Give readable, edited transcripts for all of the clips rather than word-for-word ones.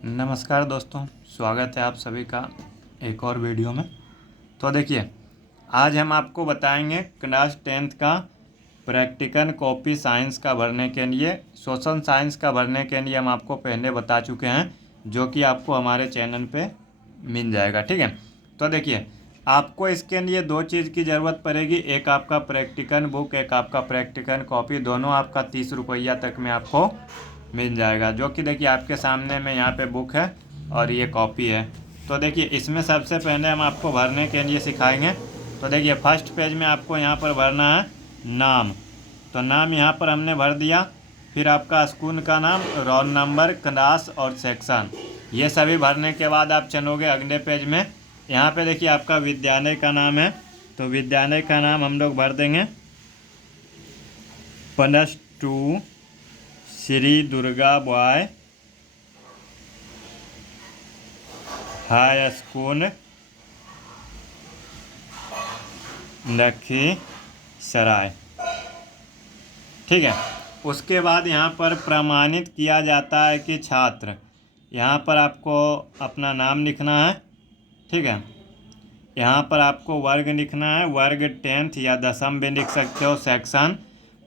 नमस्कार दोस्तों, स्वागत है आप सभी का एक और वीडियो में। तो देखिए, आज हम आपको बताएंगे क्लास 10th का प्रैक्टिकल कॉपी साइंस का भरने के लिए, सोशल साइंस का भरने के लिए हम आपको पहले बता चुके हैं, जो कि आपको हमारे चैनल पे मिल जाएगा। ठीक है, तो देखिए, आपको इसके लिए दो चीज़ की ज़रूरत पड़ेगी। एक आपका प्रैक्टिकल बुक, एक आपका प्रैक्टिकल कॉपी। दोनों आपका 30 रुपया तक में आपको मिल जाएगा, जो कि देखिए आपके सामने में यहाँ पे बुक है और ये कॉपी है। तो देखिए, इसमें सबसे पहले हम आपको भरने के लिए सिखाएंगे। तो देखिए, फर्स्ट पेज में आपको यहाँ पर भरना है नाम। तो नाम यहाँ पर हमने भर दिया। फिर आपका स्कूल का नाम, रोल नंबर, क्लास और सेक्शन, ये सभी भरने के बाद आप चलोगे अगले पेज में। यहाँ पे देखिए आपका विद्यालय का नाम है, तो विद्यालय का नाम हम लोग भर देंगे +2 Shri Durga boy high school Lakhisarai. ठीक है, उसके बाद यहाँ पर प्रमाणित किया जाता है कि छात्र, यहाँ पर आपको अपना नाम लिखना है। ठीक है, यहाँ पर आपको वर्ग लिखना है, वर्ग 10th या 10वीं भी लिख सकते हो। सेक्शन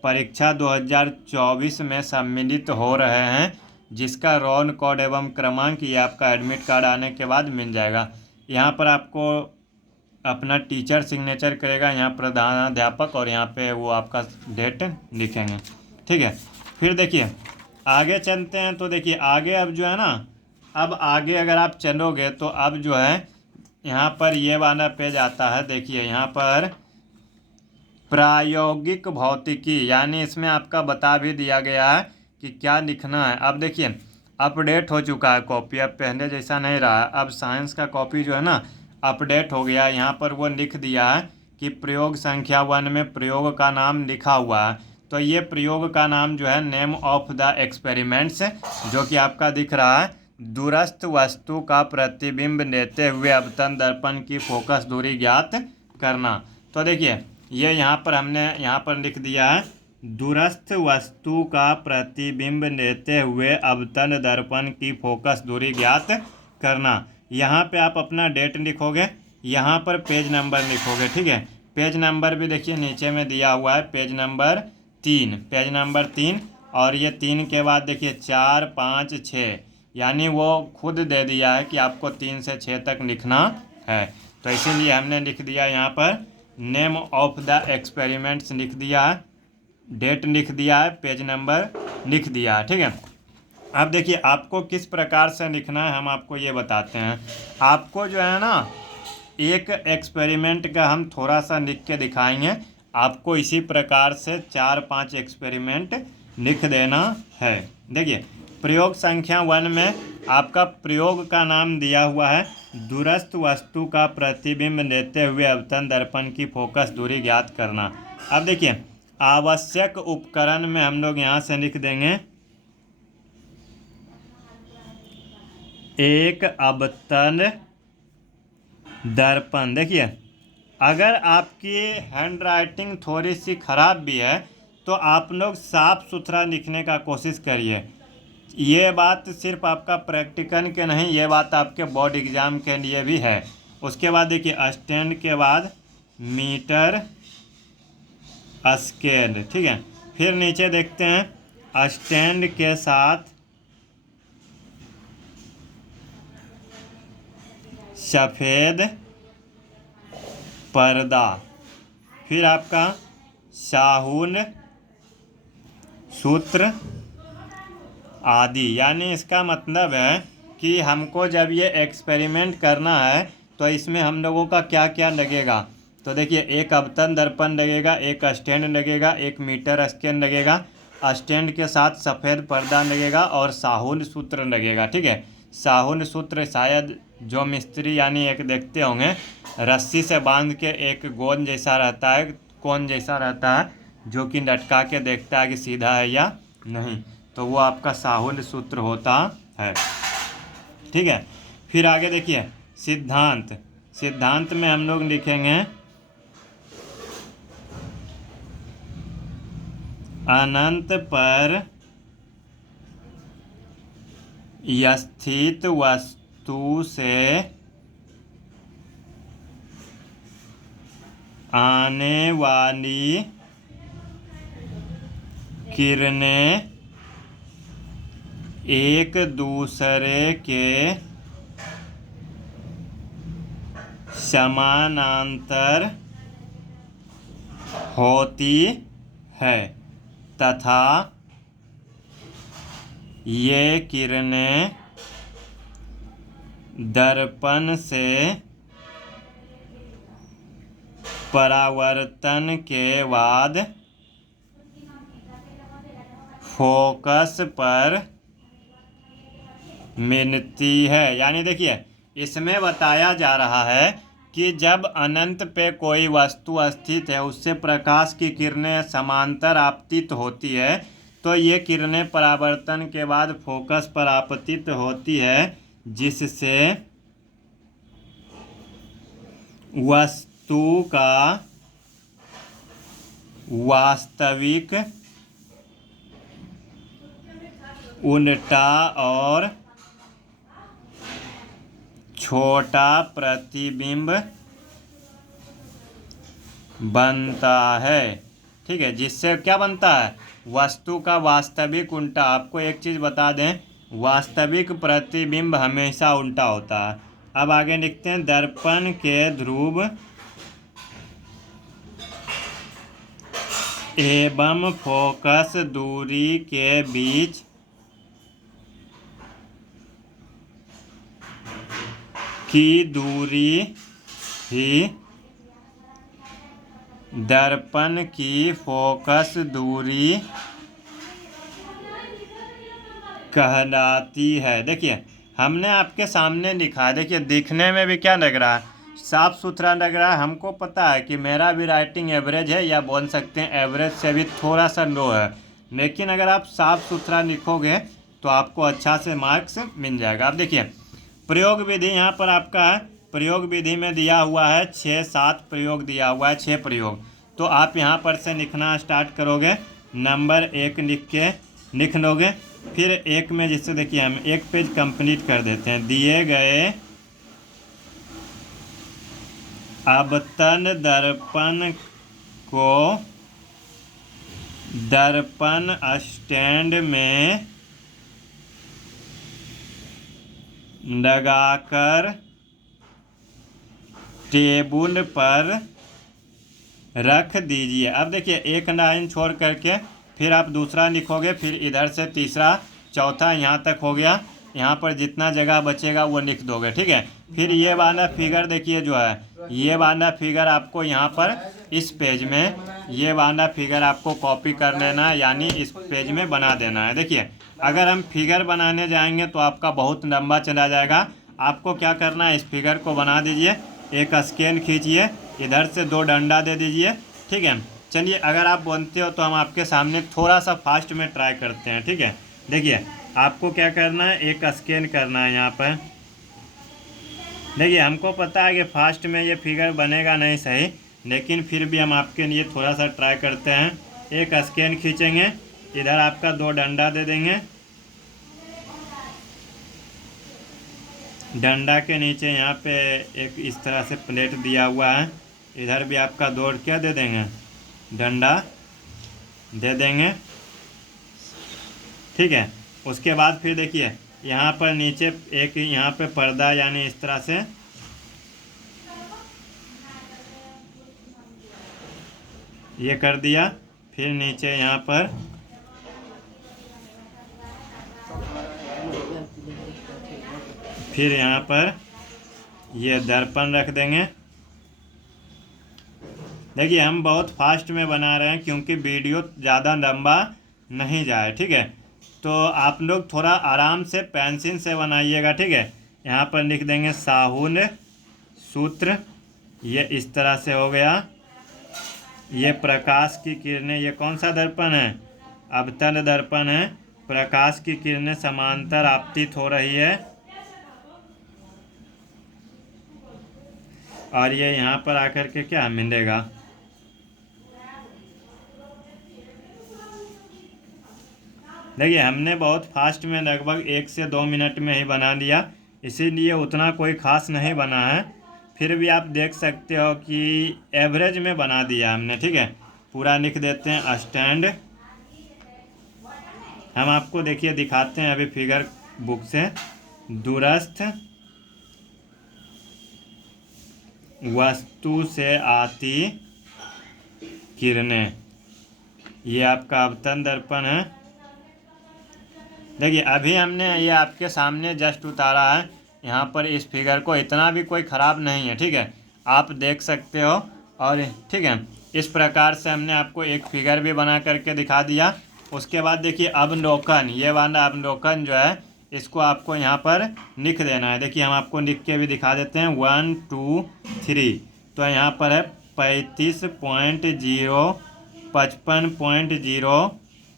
परीक्षा 2024 में सम्मिलित हो रहे हैं, जिसका रोल कोड एवं क्रमांक ये आपका एडमिट कार्ड आने के बाद मिल जाएगा। यहाँ पर आपको अपना टीचर सिग्नेचर करेगा, यहाँ प्रधानाध्यापक, और यहाँ पे वो आपका डेट लिखेंगे। ठीक है, फिर देखिए आगे चलते हैं। तो देखिए आगे अब जो है ना, अब आगे अगर आप चलोगे तो अब जो है यहाँ पर ये वाला पेज आता है। देखिए यहाँ पर प्रायोगिक भौतिकी, यानी इसमें आपका बता भी दिया गया है कि क्या लिखना है। अब देखिए अपडेट हो चुका है कॉपी, अब पहले जैसा नहीं रहा। अब साइंस का कॉपी जो है ना अपडेट हो गया। यहाँ पर वो लिख दिया है कि प्रयोग संख्या 1 में प्रयोग का नाम लिखा हुआ है। तो ये प्रयोग का नाम जो है नेम ऑफ द एक्सपेरिमेंट्स, जो कि आपका दिख रहा है, दूरस्थ वस्तु का प्रतिबिंब लेते हुए अवतरण दर्पण की फोकस दूरी ज्ञात करना। तो देखिए ये यहाँ पर हमने यहाँ पर लिख दिया है दूरस्थ वस्तु का प्रतिबिंब लेते हुए अवतरण दर्पण की फोकस दूरी ज्ञात करना। यहाँ पे आप अपना डेट लिखोगे, यहाँ पर पेज नंबर लिखोगे। ठीक है, पेज नंबर भी देखिए नीचे में दिया हुआ है, पेज नंबर 3, पेज नंबर 3। और ये 3 के बाद देखिए 4, 5, 6, यानी वो खुद दे दिया है कि आपको 3 से 6 तक लिखना है। तो इसीलिए हमने लिख दिया यहाँ पर नेम ऑफ द एक्सपेरिमेंट्स लिख दिया है, डेट लिख दिया है, पेज नंबर लिख दिया है। ठीक है, अब देखिए आपको किस प्रकार से लिखना है हम आपको ये बताते हैं। आपको जो है ना एक एक्सपेरिमेंट का हम थोड़ा सा लिख के दिखाएंगे। आपको इसी प्रकार से 4-5 एक्सपेरिमेंट लिख देना है। देखिए प्रयोग संख्या 1 में आपका प्रयोग का नाम दिया हुआ है दूरस्थ वस्तु का प्रतिबिंब लेते हुए अवतरण दर्पण की फोकस दूरी ज्ञात करना। अब देखिए आवश्यक उपकरण में हम लोग यहाँ से लिख देंगे एक अवतरण दर्पण। देखिए अगर आपकी हैंड राइटिंग थोड़ी सी ख़राब भी है तो आप लोग साफ सुथरा लिखने का कोशिश करिए। ये बात सिर्फ आपका प्रैक्टिकल के नहीं, ये बात आपके बोर्ड एग्ज़ाम के लिए भी है। उसके बाद देखिए स्टैंड के बाद मीटर स्केल। ठीक है, फिर नीचे देखते हैं स्टैंड के साथ सफ़ेद पर्दा, फिर आपका साहुल सूत्र आदि। यानी इसका मतलब है कि हमको जब ये एक्सपेरिमेंट करना है तो इसमें हम लोगों का क्या क्या लगेगा। तो देखिए एक अवतरण दर्पण लगेगा, एक स्टैंड लगेगा, एक मीटर स्केल लगेगा, स्टैंड के साथ सफ़ेद पर्दा लगेगा और साहुल सूत्र लगेगा। ठीक है, साहुल सूत्र शायद जो मिस्त्री यानी एक देखते होंगे, रस्सी से बांध के एक गोंद जैसा रहता है, कोन जैसा रहता है, जो कि लटका के देखता है कि सीधा है या नहीं। तो वो आपका साहुल सूत्र होता है। ठीक है, फिर आगे देखिए सिद्धांत। सिद्धांत में हम लोग लिखेंगे अनंत पर स्थित वस्तु से आने वाली किरणें एक दूसरे के समानांतर होती है तथा ये किरणें दर्पण से परावर्तन के बाद फोकस पर मिलती है। यानी देखिए, इसमें बताया जा रहा है कि जब अनंत पे कोई वस्तु स्थित है, उससे प्रकाश की किरणें समांतर आपतित होती है, तो ये किरणें परावर्तन के बाद फोकस पर आपतित होती है, जिससे वस्तु का वास्तविक उल्टा और छोटा प्रतिबिंब बनता है। ठीक है, जिससे क्या बनता है, वस्तु का वास्तविक उल्टा। आपको एक चीज़ बता दें, वास्तविक प्रतिबिंब हमेशा उल्टा होता है। अब आगे लिखते हैं, दर्पण के ध्रुव एवं फोकस दूरी के बीच की दूरी ही दर्पण की फोकस दूरी कहलाती है। देखिए, हमने आपके सामने लिखा है, देखिए दिखने में भी क्या लग रहा है, साफ सुथरा लग रहा है। हमको पता है कि मेरा भी राइटिंग एवरेज है, या बोल सकते हैं एवरेज से भी थोड़ा सा लो है, लेकिन अगर आप साफ सुथरा लिखोगे तो आपको अच्छा से मार्क्स मिल जाएगा। अब देखिए, प्रयोग विधि यहाँ पर आपका है, प्रयोग विधि में दिया हुआ है 6-7 प्रयोग दिया हुआ है, 6 प्रयोग। तो आप यहाँ पर से लिखना स्टार्ट करोगे, नंबर 1 लिख लोगे, फिर एक में, जिससे देखिए हम एक पेज कंप्लीट कर देते हैं। दिए गए अपतन दर्पण को दर्पण स्टैंड में लगाकर टेबल पर रख दीजिए। अब देखिए, एक लाइन छोड़ करके फिर आप दूसरा लिखोगे, फिर इधर से तीसरा, चौथा, यहाँ तक हो गया। यहाँ पर जितना जगह बचेगा वो लिख दोगे। ठीक है, फिर ये वाला फिगर देखिए जो है, ये वाला फिगर आपको यहाँ पर इस पेज में, ये वाला फिगर आपको कॉपी कर लेना है, यानी इस पेज में बना देना है। देखिए, अगर हम फिगर बनाने जाएंगे तो आपका बहुत लंबा चला जाएगा। आपको क्या करना है, इस फिगर को बना दीजिए, एक स्केल खींचिए, इधर से 2 डंडा दे दीजिए। ठीक है, चलिए, अगर आप बोलते हो तो हम आपके सामने थोड़ा सा फास्ट में ट्राई करते हैं। ठीक है, देखिए आपको क्या करना है, एक स्केल करना है यहाँ पर। देखिए, हमको पता है कि फास्ट में ये फिगर बनेगा नहीं सही, लेकिन फिर भी हम आपके लिए थोड़ा सा ट्राई करते हैं। एक स्केल खींचेंगे, इधर आपका 2 डंडा दे देंगे, डंडा के नीचे यहाँ पे एक इस तरह से प्लेट दिया हुआ है, इधर भी आपका 2 क्या दे देंगे, डंडा दे देंगे। ठीक है, उसके बाद फिर देखिए यहाँ पर नीचे एक यहाँ पे पर्दा, यानी इस तरह से ये कर दिया। फिर नीचे यहाँ पर फिर यहाँ पर ये दर्पण रख देंगे। देखिए, हम बहुत फास्ट में बना रहे हैं क्योंकि वीडियो ज़्यादा लंबा नहीं जाए। ठीक है, तो आप लोग थोड़ा आराम से पेंसिल से बनाइएगा। ठीक है, यहाँ पर लिख देंगे साहुल सूत्र, ये इस तरह से हो गया। ये प्रकाश की किरणें, ये कौन सा दर्पण है, अवतल दर्पण है। प्रकाश की किरणें समांतर आपतित हो रही है, और ये यहाँ पर आकर के क्या मिलेगा, देखिए हमने बहुत फास्ट में लगभग 1 से 2 मिनट में ही बना लिया, इसीलिए उतना कोई ख़ास नहीं बना है। फिर भी आप देख सकते हो कि एवरेज में बना दिया हमने, ठीक है। पूरा लिख देते हैं स्टैंड। हम आपको देखिए दिखाते हैं अभी फिगर बुक से। दूरस्थ वस्तु से आती किरणें, ये आपका अवतरण दर्पण है। देखिए अभी हमने ये आपके सामने जस्ट उतारा है, यहाँ पर इस फिगर को, इतना भी कोई ख़राब नहीं है, ठीक है। आप देख सकते हो। और ठीक है, इस प्रकार से हमने आपको एक फिगर भी बना करके दिखा दिया। उसके बाद देखिए अवलोकन, ये वाला अवलोकन जो है इसको आपको यहाँ पर लिख देना है। देखिए हम आपको लिख के भी दिखा देते हैं 1 2 3। तो यहाँ पर है 35.0, 55.0,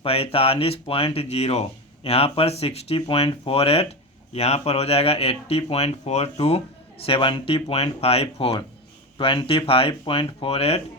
45.0, यहाँ पर 60.48, यहाँ पर हो जाएगा 80.42, 70.54, 25.48,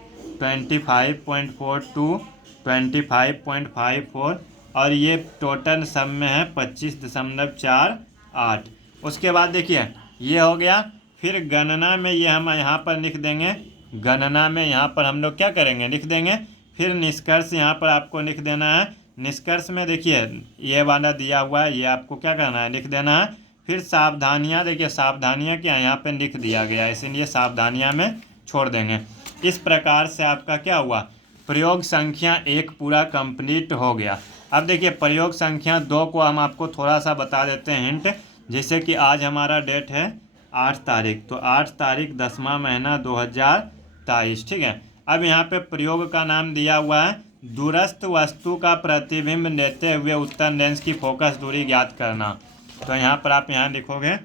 25.42, 25.54, और ये टोटल सब में है 25.48। उसके बाद देखिए ये हो गया। फिर गणना में ये हम यहाँ पर लिख देंगे। गणना में यहाँ पर हम लोग क्या करेंगे, लिख देंगे। फिर निष्कर्ष यहाँ पर आपको लिख देना है। निष्कर्ष में देखिए ये वाला दिया हुआ है, ये आपको क्या करना है, लिख देना है। फिर सावधानियाँ, देखिए सावधानियाँ क्या यहाँ पे लिख दिया गया है, इसीलिए सावधानियाँ में छोड़ देंगे। इस प्रकार से आपका क्या हुआ, प्रयोग संख्या 1 पूरा कंप्लीट हो गया। अब देखिए प्रयोग संख्या 2 को हम आपको थोड़ा सा बता देते हैं हिंट। जैसे कि आज हमारा डेट है 8 तारीख, तो 8 तारीख 10वां महीना 2023, ठीक है। अब यहाँ पे प्रयोग का नाम दिया हुआ है दूरस्थ वस्तु का प्रतिबिंब लेते हुए उत्तल लेंस की फोकस दूरी ज्ञात करना। तो यहाँ पर आप यहाँ लिखोगे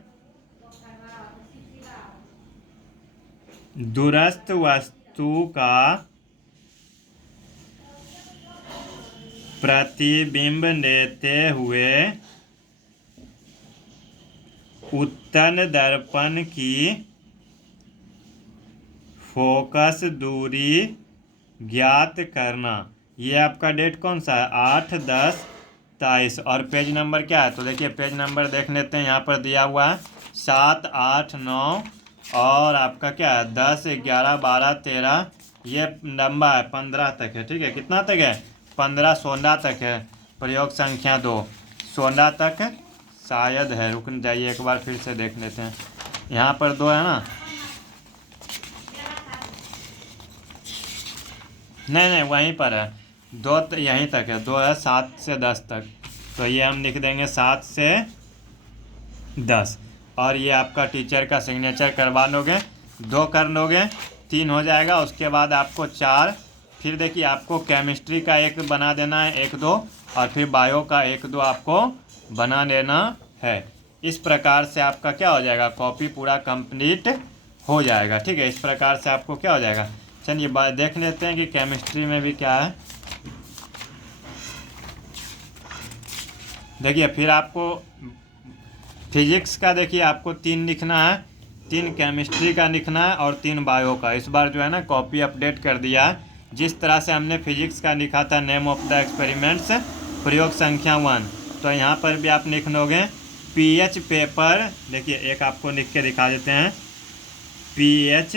दूरस्थ वस्तु का प्रतिबिंब लेते हुए उत्तल दर्पण की फोकस दूरी ज्ञात करना। ये आपका डेट कौन सा है, 8/10/23। और पेज नंबर क्या है, तो देखिए पेज नंबर देख लेते हैं। यहाँ पर दिया हुआ है 7, 8, 9 और आपका क्या है 10, 11, 12, 13। ये लंबा है 15 तक है, ठीक है। कितना तक है, 15, 16 तक है। प्रयोग संख्या 2 16 तक शायद है, रुक जाइए एक बार फिर से देख लेते हैं। यहाँ पर 2 है ना, नहीं वहीं पर है 2, यहीं तक है 2 है, 7 से 10 तक। तो ये हम लिख देंगे 7 से 10। और ये आपका टीचर का सिग्नेचर करवा लोगे, 2 कर लोगे, 3 हो जाएगा। उसके बाद आपको 4, फिर देखिए आपको केमिस्ट्री का 1 बना देना है, 1 2, और फिर बायो का 1 2 आपको बना लेना है। इस प्रकार से आपका क्या हो जाएगा, कॉपी पूरा कंप्लीट हो जाएगा, ठीक है। इस प्रकार से आपको क्या हो जाएगा। चलिए देख लेते हैं कि केमिस्ट्री में भी क्या है। देखिए फिर आपको फिजिक्स का देखिए आपको 3 लिखना है, 3 केमिस्ट्री का लिखना है और 3 बायो का। इस बार जो है ना कॉपी अपडेट कर दिया है। जिस तरह से हमने फिजिक्स का लिखा था नेम ऑफ द एक्सपेरिमेंट्स प्रयोग संख्या 1, तो यहाँ पर भी आप लिख लोगे पीएच पेपर। देखिए एक आपको लिख के दिखा देते हैं, पीएच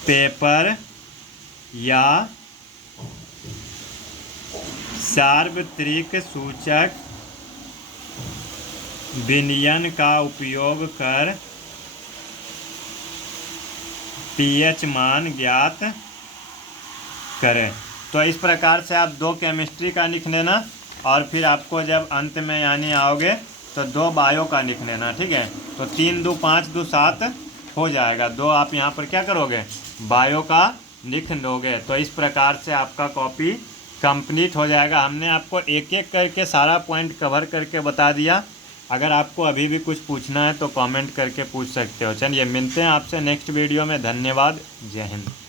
पेपर या सार्वत्रिक सूचक विलयन का उपयोग कर पीएच मान ज्ञात करें। तो इस प्रकार से आप 2 केमिस्ट्री का लिख लेना, और फिर आपको जब अंत में यानी आओगे तो 2 बायो का लिख लेना, ठीक है। तो 3 2 5 2 7 हो जाएगा। 2 आप यहाँ पर क्या करोगे, बायो का लिख लोगे। तो इस प्रकार से आपका कॉपी कंप्लीट हो जाएगा। हमने आपको एक एक करके सारा पॉइंट कवर करके बता दिया। अगर आपको अभी भी कुछ पूछना है तो कमेंट करके पूछ सकते हो। चलिए मिलते हैं आपसे नेक्स्ट वीडियो में। धन्यवाद, जय हिंद।